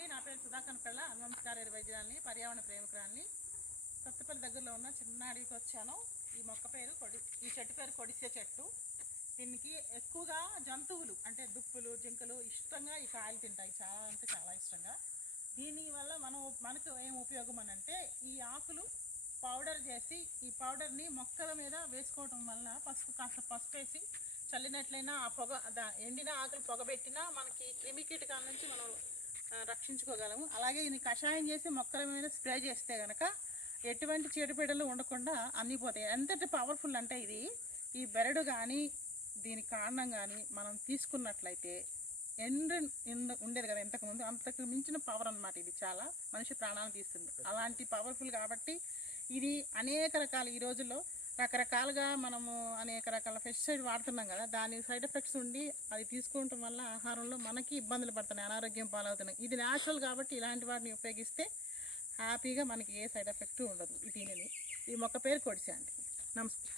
అండి, నా పేరు సుధాకర్ పిల్ల. నమస్కారం వైద్యాలని పర్యావరణ ప్రేమికురాన్ని. సత్తుపల్లి దగ్గరలో ఉన్న చిన్న అడవికి వచ్చాను. ఈ మొక్క పేరు ఈ చెట్టు పేరు కొడిసే చెట్టు. దీనికి ఎక్కువగా జంతువులు అంటే దుప్పులు, జింకలు ఇష్టంగా ఈ కాయలు తింటాయి, చాలా అంటే చాలా ఇష్టంగా. దీనివల్ల మనకు ఏం ఉపయోగం అని అంటే, ఈ ఆకులు పౌడర్ చేసి ఈ పౌడర్ని మొక్కల మీద వేసుకోవడం వల్ల కాస్త పసుపు వేసి చల్లినట్లయినా ఆ పొగ ఎండిన ఆకులు పొగబెట్టినా మనకి క్రిమికీటకాల నుంచి మనం రక్షించుకోగలము. అలాగే ఇది కషాయం చేసి మొక్కల మీద స్ప్రే చేస్తే కనుక ఎటువంటి చీడపీడలు ఉండకుండా అన్నీ పోతాయి. ఎంతటి పవర్ఫుల్ అంటే ఈ బెరడు కానీ దీని కాండం కానీ మనం తీసుకున్నట్లయితే ఉండేది కదా ఇంతకుముందు, అంతకు మించిన పవర్ అన్నమాట. ఇది చాలా మనిషి ప్రాణాలను తీస్తుంది. అలాంటి పవర్ఫుల్ కాబట్టి ఇది అనేక రకాల ఈ రోజుల్లో రకరకాలుగా మనము అనేక రకాల పెస్టిసైడ్ వాడుతున్నాం కదా, దాని సైడ్ ఎఫెక్ట్స్ ఉండి అది తీసుకోవటం వల్ల ఆహారంలో మనకి ఇబ్బందులు పడుతున్నాయి, అనారోగ్యం పాలవుతున్నాయి. ఇది న్యాచురల్ కాబట్టి ఇలాంటి వాటిని ఉపయోగిస్తే హ్యాపీగా మనకి ఏ సైడ్ ఎఫెక్ట్ ఉండదు. ఈ మొక్క పేరు కొడిసే అండి. నమస్తే.